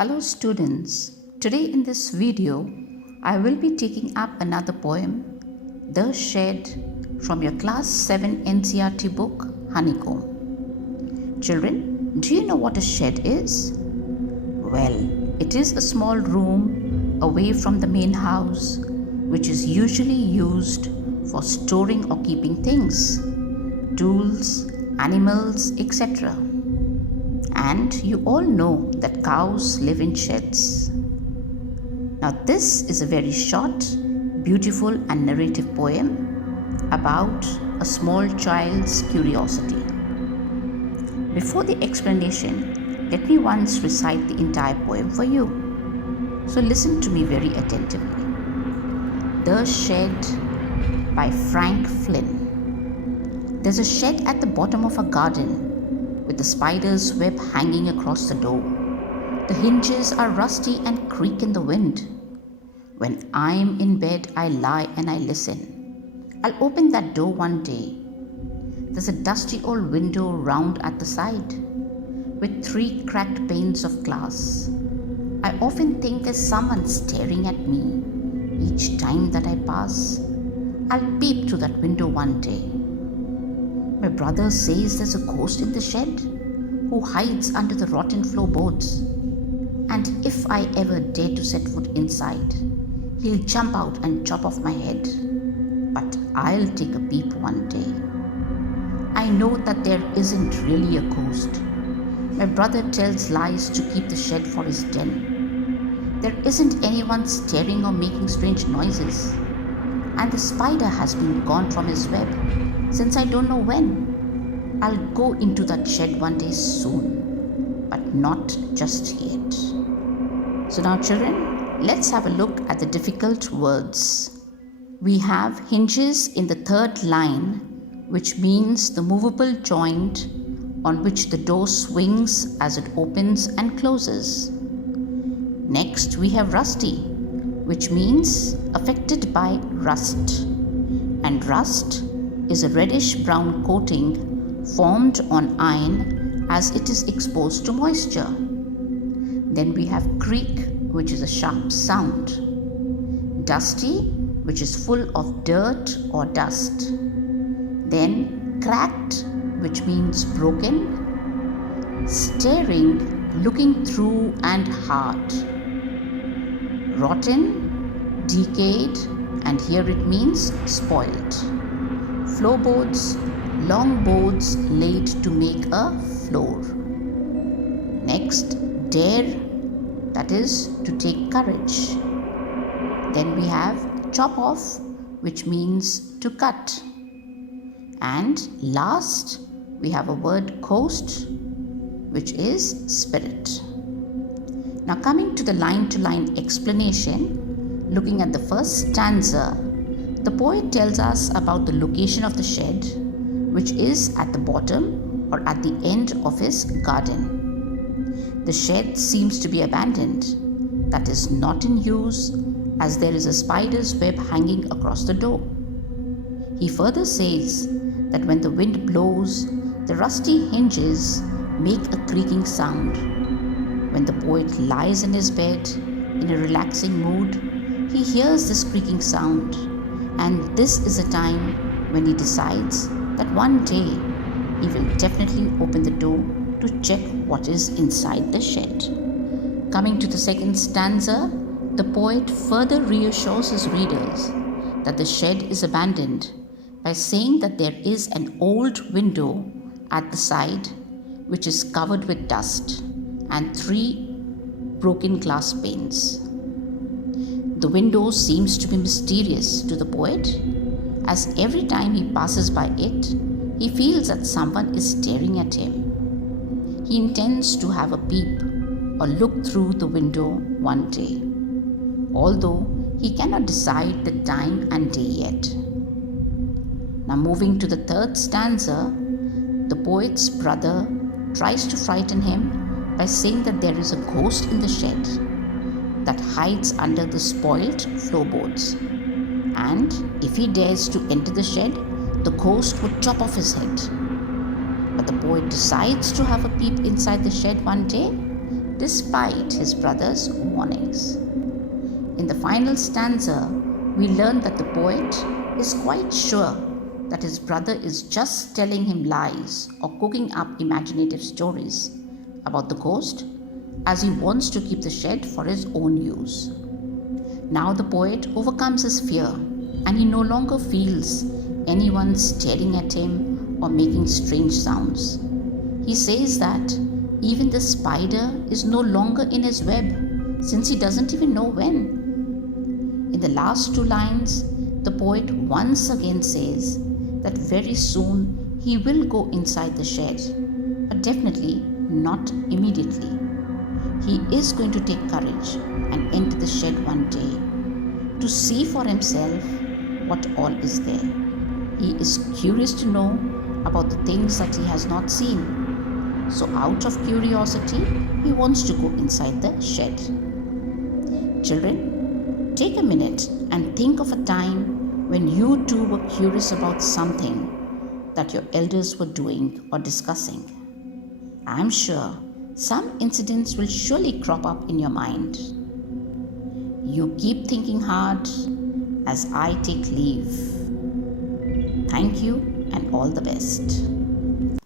Hello students, today in this video I will be taking up another poem, The Shed, from your class 7 NCERT book, Honeycomb. Children, do you know what a shed is? Well, it is a small room away from the main house which is usually used for storing or keeping things, tools, animals, etc. And you all know that cows live in sheds. Now this is a very short, beautiful and narrative poem about a small child's curiosity. Before the explanation, let me once recite the entire poem for you. So listen to me very attentively. The Shed by Frank Flynn. There's a shed at the bottom of a garden with the spider's web hanging across the door. The hinges are rusty and creak in the wind. When I'm in bed, I lie and I listen. I'll open that door one day. There's a dusty old window round at the side with 3 cracked panes of glass. I often think there's someone staring at me each time that I pass. I'll peep through that window one day. My brother says there's a ghost in the shed who hides under the rotten floorboards. And if I ever dare to set foot inside, he'll jump out and chop off my head. But I'll take a peep one day. I know that there isn't really a ghost. My brother tells lies to keep the shed for his den. There isn't anyone staring or making strange noises. And the spider has been gone from his web since I don't know when. I'll go into that shed one day soon, but not just yet. So now children, let's have a look at the difficult words. We have hinges in the 3rd line, which means the movable joint on which the door swings as it opens and closes. Next we have rusty, which means affected by rust. And rust is a reddish-brown coating formed on iron as it is exposed to moisture. Then we have creak, which is a sharp sound. Dusty, which is full of dirt or dust. Then cracked, which means broken. Staring, looking through and hard. Rotten, decayed, and here it means spoiled. Floorboards, long boards laid to make a floor. Next, dare, that is to take courage. Then we have chop off, which means to cut. And last, we have a word coast, which is spirit. Now coming to the line-to-line explanation, looking at the first stanza, the poet tells us about the location of the shed, which is at the bottom or at the end of his garden. The shed seems to be abandoned, that is not in use, as there is a spider's web hanging across the door. He further says that when the wind blows, the rusty hinges make a creaking sound. When the poet lies in his bed in a relaxing mood, he hears this creaking sound. And this is a time when he decides that one day he will definitely open the door to check what is inside the shed. Coming to the second stanza, the poet further reassures his readers that the shed is abandoned by saying that there is an old window at the side which is covered with dust and 3 broken glass panes. The window seems to be mysterious to the poet, as every time he passes by it, he feels that someone is staring at him. He intends to have a peep or look through the window one day, although he cannot decide the time and day yet. Now moving to the 3rd stanza, the poet's brother tries to frighten him by saying that there is a ghost in the shed that hides under the spoiled floorboards, and if he dares to enter the shed, the ghost would chop off his head. But the poet decides to have a peep inside the shed one day despite his brother's warnings. In the final stanza, we learn that the poet is quite sure that his brother is just telling him lies or cooking up imaginative stories about the ghost, as he wants to keep the shed for his own use. Now the poet overcomes his fear and he no longer feels anyone staring at him or making strange sounds. He says that even the spider is no longer in his web, since he doesn't even know when. In the last two lines, the poet once again says that very soon he will go inside the shed, but definitely not immediately. He is going to take courage and enter the shed one day to see for himself what all is there. He is curious to know about the things that he has not seen. So out of curiosity, he wants to go inside the shed. Children, take a minute and think of a time when you too were curious about something that your elders were doing or discussing. I'm sure some incidents will surely crop up in your mind. You keep thinking hard as I take leave. Thank you and all the best.